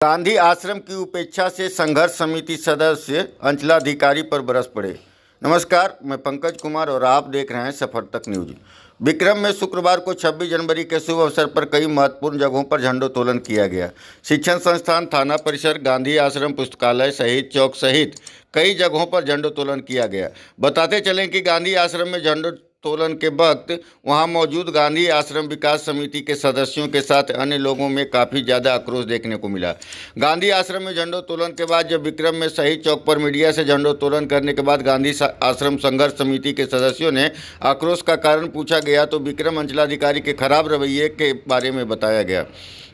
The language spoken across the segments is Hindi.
गांधी आश्रम की उपेक्षा से संघर्ष समिति सदस्य अंचलाधिकारी पर बरस पड़े। नमस्कार, मैं पंकज कुमार और आप देख रहे हैं सफर तक न्यूज। विक्रम में शुक्रवार को 26 जनवरी के शुभ अवसर पर कई महत्वपूर्ण जगहों पर झंडोत्तोलन किया गया। शिक्षण संस्थान, थाना परिसर, गांधी आश्रम, पुस्तकालय, शहीद चौक सहित कई जगहों पर झंडोत्तोलन किया गया। बताते चलें कि गांधी आश्रम में झंडोत्तोलन के वक्त वहां मौजूद गांधी आश्रम विकास समिति के सदस्यों के साथ अन्य लोगों में काफ़ी ज़्यादा आक्रोश देखने को मिला। गांधी आश्रम में झंडोत्तोलन के बाद जब विक्रम में शहीद चौक पर मीडिया से झंडोत्तोलन करने के बाद गांधी आश्रम संघर्ष समिति के सदस्यों ने आक्रोश का कारण पूछा गया तो विक्रम अंचलाधिकारी के खराब रवैये के बारे में बताया गया।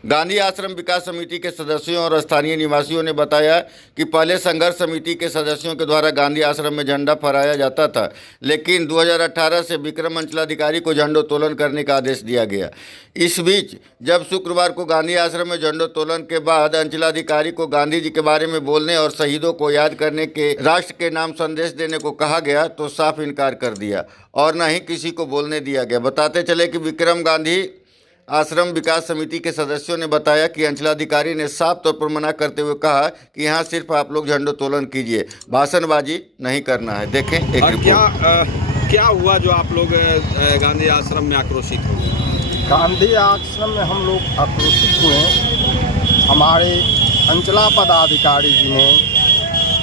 गांधी आश्रम विकास समिति के सदस्यों और स्थानीय निवासियों ने बताया कि पहले संघर्ष समिति के सदस्यों के द्वारा गांधी आश्रम में झंडा फहराया जाता था, लेकिन 2018 से विक्रम अंचलाधिकारी को झंडोत्तोलन करने का आदेश दिया गया। इस बीच जब शुक्रवार को गांधी आश्रम में झंडोत्तोलन के बाद अंचलाधिकारी को गांधी जी के बारे में बोलने और शहीदों को याद करने के राष्ट्र के नाम संदेश देने को कहा गया तो साफ इनकार कर दिया और न ही किसी को बोलने दिया गया। बताते चले कि विक्रम गांधी आश्रम विकास समिति के सदस्यों ने बताया कि अंचलाधिकारी ने साफ तौर पर मना करते हुए कहा कि यहाँ सिर्फ आप लोग झंडोत्तोलन कीजिए, भाषणबाजी नहीं करना है। देखें एक रिपोर्ट। क्या हुआ जो आप लोग गांधी आश्रम में आक्रोशित हुए? गांधी आश्रम में हम लोग आक्रोशित हुए। हमारे अंचला पदाधिकारी जी ने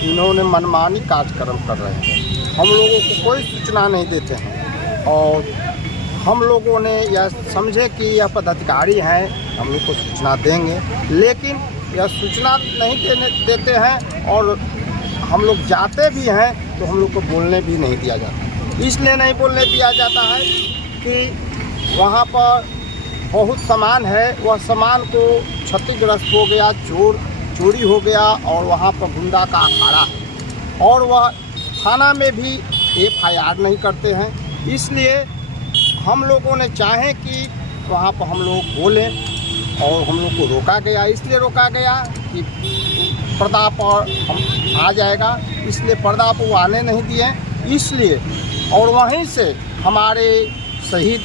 इन्होंने मनमानी कार्यक्रम कर रहे हैं, हम लोगों को कोई सूचना नहीं देते हैं और हम लोगों ने यह समझे कि यह पदाधिकारी हैं, हम लोग को सूचना देंगे, लेकिन यह सूचना नहीं देते हैं और हम लोग जाते भी हैं तो हम लोग को बोलने भी नहीं दिया जाता। इसलिए नहीं बोलने दिया जाता है कि वहाँ पर बहुत सामान है, वह सामान को क्षतिग्रस्त हो गया, चोरी हो गया और वहाँ पर गुंडा का अखाड़ा है और वह थाना में भी FIR नहीं करते हैं। इसलिए हम लोगों ने चाहे कि वहाँ पर हम लोग बोलें और हम लोग को रोका गया। इसलिए रोका गया कि पर्दा पर हम आ जाएगा, इसलिए पर्दा पर वो आने नहीं दिए इसलिए। और वहीं से हमारे शहीद,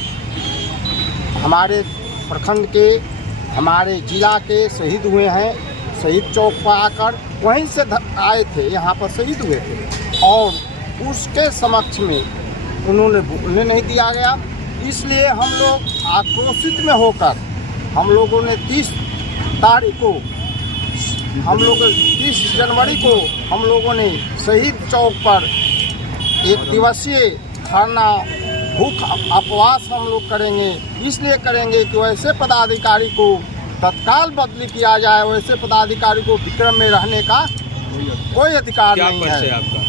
हमारे प्रखंड के, हमारे ज़िला के शहीद हुए हैं, शहीद चौक पर आकर वहीं से आए थे, यहाँ पर शहीद हुए थे और उसके समक्ष में उन्होंने बोलने नहीं दिया गया। इसलिए हम लोग आक्रोशित में होकर हम लोगों ने 30 जनवरी को हम लोगों ने शहीद चौक पर 1 दिवसीय धरना भूख उपवास हम लोग करेंगे। इसलिए करेंगे कि वैसे पदाधिकारी को तत्काल बदली किया जाए, वैसे पदाधिकारी को विक्रम में रहने का कोई अधिकार नहीं है। आपका?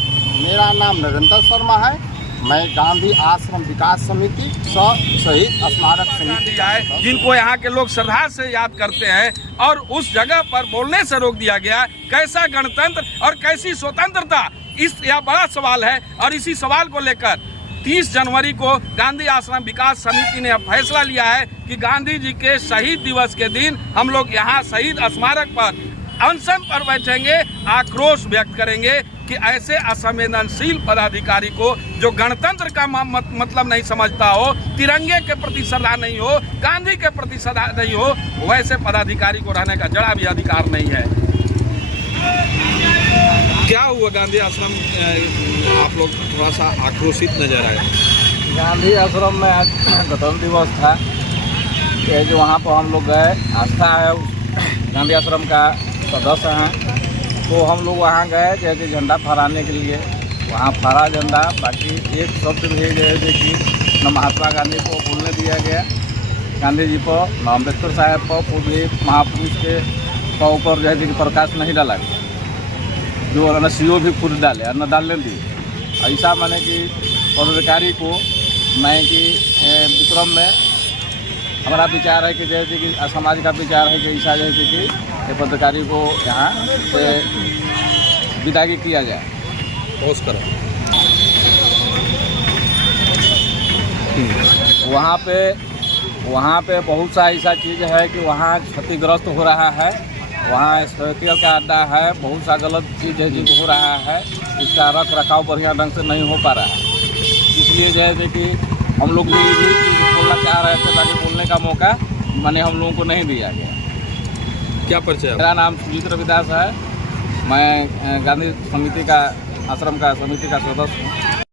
मेरा नाम निरंतर शर्मा है, मैं गांधी आश्रम विकास समिति शहीद स्मारक समिति है, जिनको यहाँ के लोग श्रद्धा से याद करते हैं और उस जगह पर बोलने से रोक दिया गया। कैसा गणतंत्र और कैसी स्वतंत्रता, यह बड़ा सवाल है और इसी सवाल को लेकर 30 जनवरी को गांधी आश्रम विकास समिति ने फैसला लिया है कि गांधी जी के शहीद दिवस के दिन हम लोग यहाँ शहीद स्मारक पर अनशन पर बैठेंगे, आक्रोश व्यक्त करेंगे कि ऐसे असंवेदनशील पदाधिकारी को जो गणतंत्र का मतलब नहीं समझता हो, तिरंगे के प्रति श्रद्धा नहीं हो, गांधी के प्रति श्रद्धा नहीं हो, वैसे पदाधिकारी को रहने का जरा भी अधिकार नहीं है। क्या हुआ गांधी आश्रम? आप लोग थोड़ा सा आक्रोशित नजर आए। गांधी आश्रम में आज गणतंत्र दिवस था, ये जो वहाँ पर हम लोग गए, आस्था है गांधी आश्रम का सदस्य हैं, तो हम लोग वहाँ गए जैसे झंडा फहराने के लिए, वहाँ फहरा झंडा। बाकी एक शब्द भी जैसे कि न महात्मा गांधी को बोलने दिया गया, गांधी जी पर, न अम्बेडकर साहब पर, पूरे महापुरुष के ऊपर जैसे कि प्रकाश नहीं डाला गया, जो न CO भी खुद डाले और न डालने दिए। ऐसा मैंने कि पदाधिकारी को मैं कि विक्रम में हमारा विचार है कि जैसे कि समाज का विचार है कि ऐसा जैसे कि पदाधिकारी को यहाँ से विदाई किया जाए। पोस्ट करो। वहाँ पे बहुत सा ऐसा चीज़ है कि वहाँ क्षतिग्रस्त हो रहा है, वहाँ स्पेशल का अड्डा है, बहुत सा गलत चीज़ है जो हो रहा है, इसका रख रखाव बढ़िया ढंग से नहीं हो पा रहा है। इसलिए जैसे कि हम लोग भी बोलना चाह रहे थे ताकि बोलने का मौका माने हम लोगों को नहीं दिया गया। क्या परिचय है? मेरा नाम सुजीत रविदास है। मैं गांधी समिति का आश्रम का समिति का सदस्य हूँ।